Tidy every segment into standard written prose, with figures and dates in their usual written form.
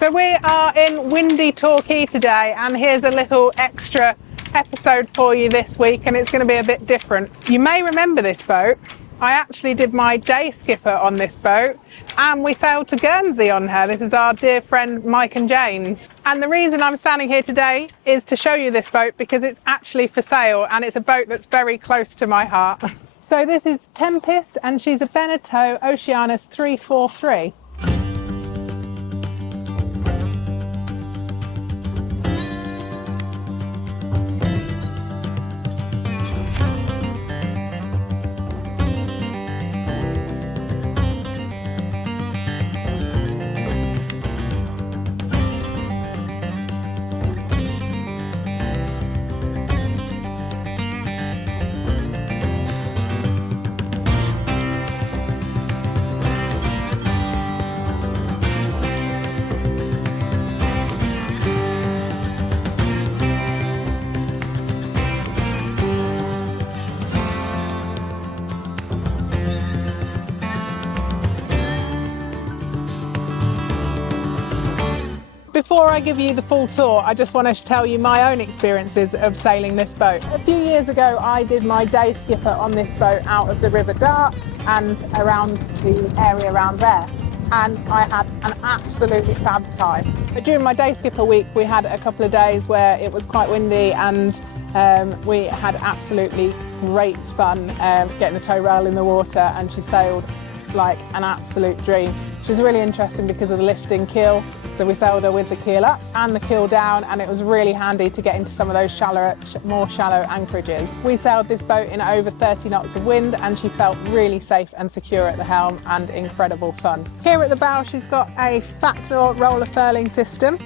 So we are in windy Torquay today, and here's a little extra episode for you this week, and it's going to be a bit different. You may remember this boat. I actually did my day skipper on this boat, and we sailed to Guernsey on her. This is our dear friend Mike and Jane's. And the reason I'm standing here today is to show you this boat because it's actually for sale, and it's a boat that's very close to my heart. So this is Tempest, and she's a Beneteau Oceanis 343. Before I give you the full tour, I just want to tell you my own experiences of sailing this boat. A few years ago, I did my day skipper on this boat out of the River Dart and around the area around there. And I had an absolutely fab time. But during my day skipper week, we had a couple of days where it was quite windy, and we had absolutely great fun getting the tow rail in the water, and she sailed like an absolute dream. She was really interesting because of the lifting keel. So we sailed her with the keel up and the keel down, and it was really handy to get into some of those more shallow anchorages. We sailed this boat in over 30 knots of wind, and she felt really safe and secure at the helm and incredible fun. Here at the bow, she's got a factor roller furling system,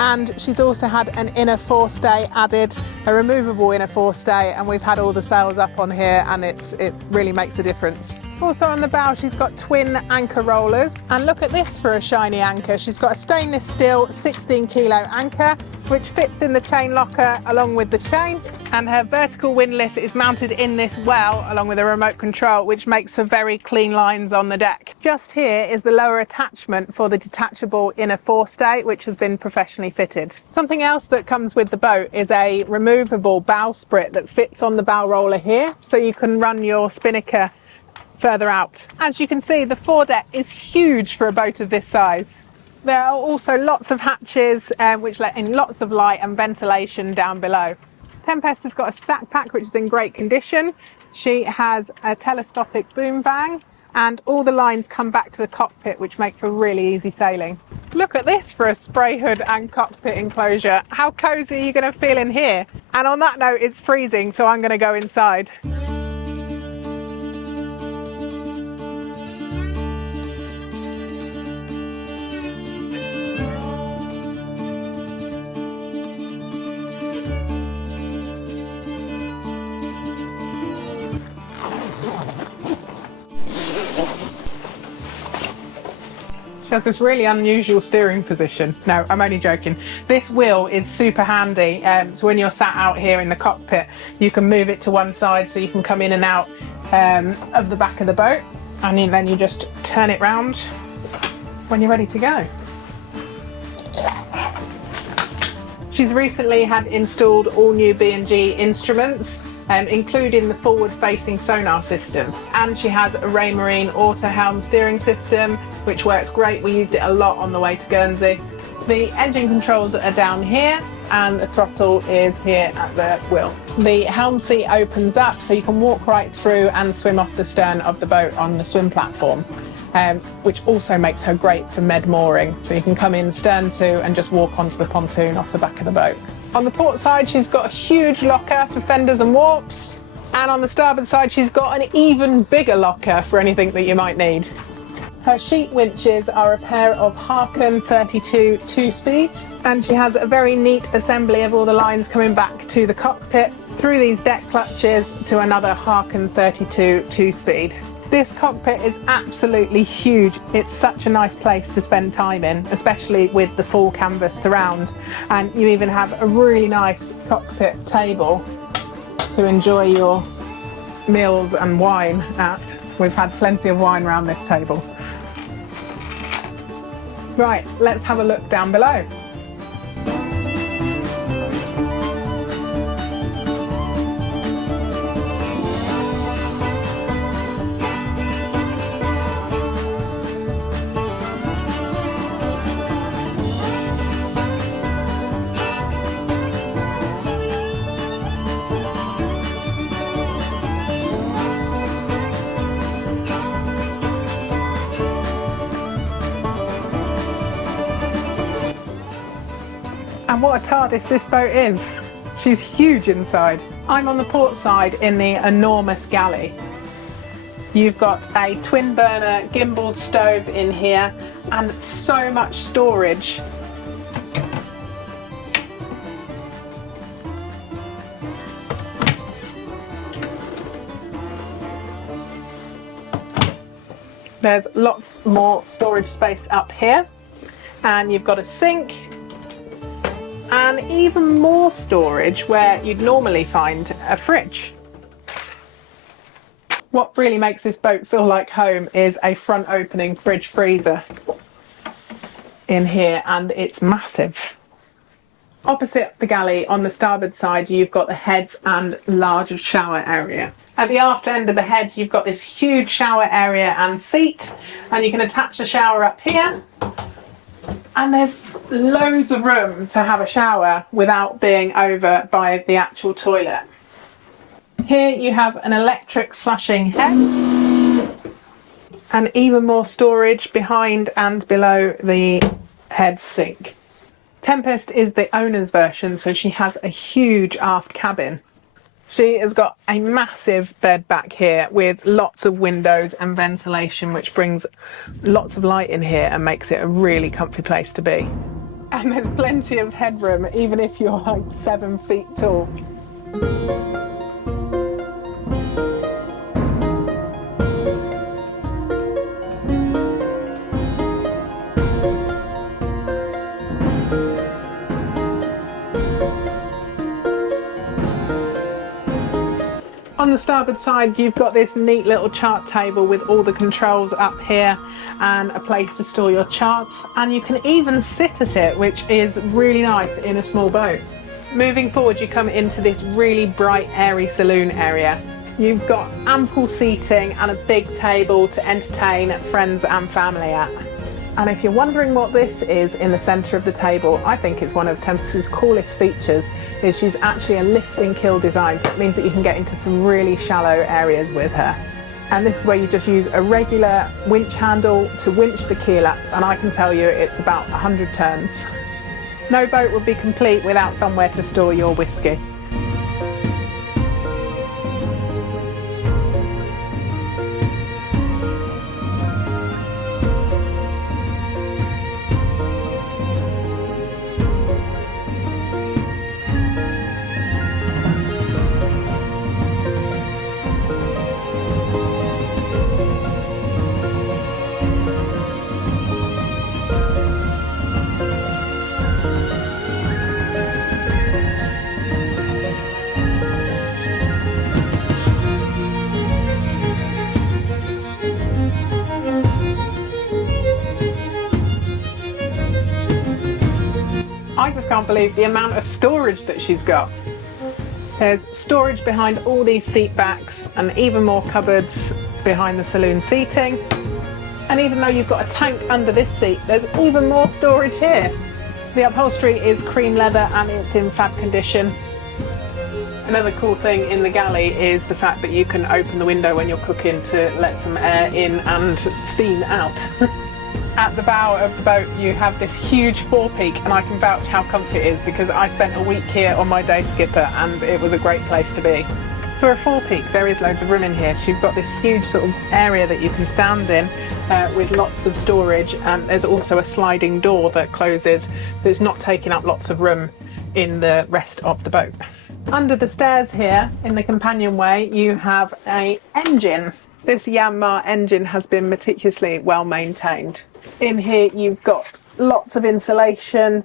and she's also had an inner forestay added, a removable inner forestay, and we've had all the sails up on here, and it really makes a difference. Also on the bow, she's got twin anchor rollers, and look at this for a shiny anchor. She's got a stainless steel 16 kilo anchor, which fits in the chain locker along with the chain, and her vertical windlass is mounted in this well along with a remote control, which makes for very clean lines on the deck. Just here is the lower attachment for the detachable inner forestay, which has been professionally fitted. Something else that comes with the boat is a removable bowsprit that fits on the bow roller here, so you can run your spinnaker further out. As you can see, the foredeck is huge for a boat of this size. There are also lots of hatches which let in lots of light and ventilation down below. Tempest has got a stack pack which is in great condition. She has a telescopic boom bang, and all the lines come back to the cockpit, which make for really easy sailing. Look at this for a spray hood and cockpit enclosure. How cosy are you going to feel in here? And on that note, it's freezing, so I'm going to go inside. She has this really unusual steering position. No, I'm only joking. This wheel is super handy, so when you're sat out here in the cockpit, you can move it to one side so you can come in and out of the back of the boat, and then you just turn it round when you're ready to go. She's recently had installed all new B&G instruments, including the forward-facing sonar system, and she has a Raymarine auto helm steering system, which works great. We used it a lot on the way to Guernsey. The engine controls are down here, and the throttle is here at the wheel. The helm seat opens up, so you can walk right through and swim off the stern of the boat on the swim platform, which also makes her great for med mooring. So you can come in stern to and just walk onto the pontoon off the back of the boat. On the port side, she's got a huge locker for fenders and warps. And on the starboard side, she's got an even bigger locker for anything that you might need. Her sheet winches are a pair of Harken 32 2-speed, and she has a very neat assembly of all the lines coming back to the cockpit through these deck clutches to another Harken 32 2-speed. This cockpit is absolutely huge. It's such a nice place to spend time in, especially with the full canvas surround. And you even have a really nice cockpit table to enjoy your meals and wine at. We've had plenty of wine around this table. Right, let's have a look down below. And what a TARDIS this boat is. She's huge inside. I'm on the port side in the enormous galley. You've got a twin burner gimbaled stove in here and so much storage. There's lots more storage space up here, and you've got a sink and even more storage where you'd normally find a fridge. What really makes this boat feel like home is a front opening fridge freezer in here, and it's massive. Opposite the galley on the starboard side, you've got the heads and large shower area. At the aft end of the heads, you've got this huge shower area and seat, and you can attach the shower up here. And there's loads of room to have a shower without being over by the actual toilet. Here you have an electric flushing head and even more storage behind and below the head sink. Tempest is the owner's version, so she has a huge aft cabin. She has got a massive bed back here with lots of windows and ventilation, which brings lots of light in here and makes it a really comfy place to be. And there's plenty of headroom, even if you're like 7 feet tall. On the starboard side, you've got this neat little chart table with all the controls up here and a place to store your charts, and you can even sit at it, which is really nice in a small boat. Moving forward, you come into this really bright, airy saloon area. You've got ample seating and a big table to entertain friends and family at. And if you're wondering what this is in the centre of the table, I think it's one of Tempest's coolest features, is she's actually a lifting keel design, so it means that you can get into some really shallow areas with her. And this is where you just use a regular winch handle to winch the keel up, and I can tell you it's about 100 turns. No boat would be complete without somewhere to store your whiskey. I just can't believe the amount of storage that she's got. There's storage behind all these seat backs and even more cupboards behind the saloon seating. And even though you've got a tank under this seat, there's even more storage here. The upholstery is cream leather and it's in fab condition. Another cool thing in the galley is the fact that you can open the window when you're cooking to let some air in and steam out. At the bow of the boat you have this huge forepeak, and I can vouch how comfy it is because I spent a week here on my day skipper and it was a great place to be. For a forepeak there is loads of room in here. You've got this huge sort of area that you can stand in with lots of storage, and there's also a sliding door that closes that's not taking up lots of room in the rest of the boat. Under the stairs here in the companionway you have an engine. This Yanmar engine has been meticulously well maintained. In here you've got lots of insulation,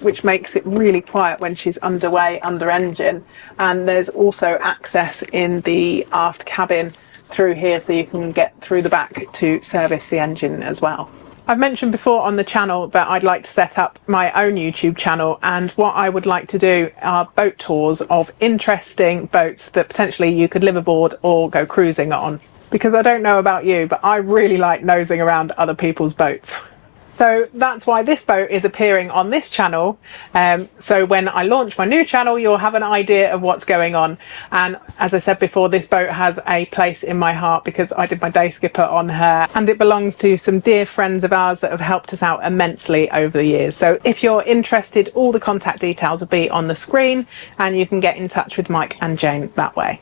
which makes it really quiet when she's underway under engine, and there's also access in the aft cabin through here so you can get through the back to service the engine as well. I've mentioned before on the channel that I'd like to set up my own YouTube channel, and what I would like to do are boat tours of interesting boats that potentially you could live aboard or go cruising on. Because I don't know about you, but I really like nosing around other people's boats. So that's why this boat is appearing on this channel. So when I launch my new channel, you'll have an idea of what's going on. And as I said before, this boat has a place in my heart because I did my day skipper on her, and it belongs to some dear friends of ours that have helped us out immensely over the years. So if you're interested, all the contact details will be on the screen, and you can get in touch with Mike and Jane that way.